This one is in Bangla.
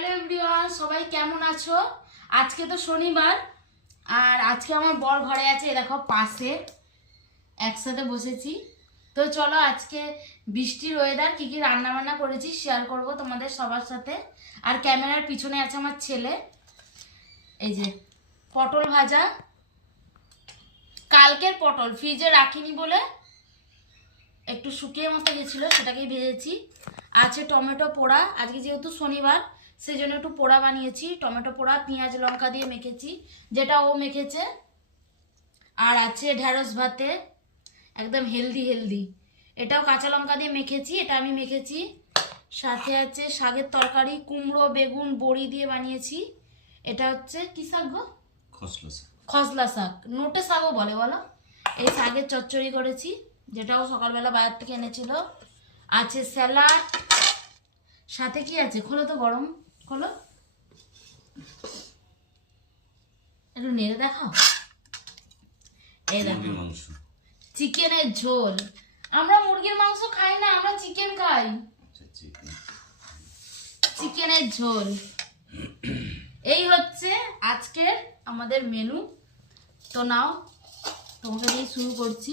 হ্যালো এভরিওয়ান, সবাই কেমন আছো? আজকে তো শনিবার আর আজকে আমার বর ঘরে আছে, দেখো পাশে একসাথে বসেছি। তো চলো আজকে বৃষ্টির ওয়েদার কি কি রান্না বান্না করেছি শেয়ার করব তোমাদের সবার সাথে। আর ক্যামেরার পিছনে আছে আমার ছেলে। এই যে পটল ভাজা, কালকের পটল ফ্রিজে রাখিনি বলে একটু শুকিয়ে মতো গেছিলো, সেটাকেই ভেজেছি। আছে টমেটো পোড়া, আজকে যেহেতু শনিবার সেই জন্য একটু পোড়া বানিয়েছি, টমেটো পোড়া পেঁয়াজ লঙ্কা দিয়ে মেখেছি, যেটা ও মেখেছে। আর আছে ঢ্যাঁড়স ভাতে, একদম হেলদি হেলদি, এটাও কাঁচা লঙ্কা দিয়ে মেখেছি, এটা আমি মেখেছি। সাথে আছে শাকের তরকারি, কুমড়ো বেগুন বড়ি দিয়ে বানিয়েছি। এটা হচ্ছে কি শাক গো? খসলা শাক। খসলা শাক, নোটে শাকও বলে বলো। এই শাকের চচ্চড়ি করেছি, যেটাও সকালবেলা বাজার থেকে এনেছিল। আছে স্যালাড, সাথে কি আছে খোলো তো, গরম খোলো, একটু নেড়ে দেখাও। এই দেখো মাংস, চিকেনের ঝোল। আমরা মুরগির মাংস খাই না, আমরা চিকেন খাই। চিকেনের ঝোল। এই হচ্ছে আজকের আমাদের মেনু। তো নাও, তোমাকে দিয়ে শুরু করছি।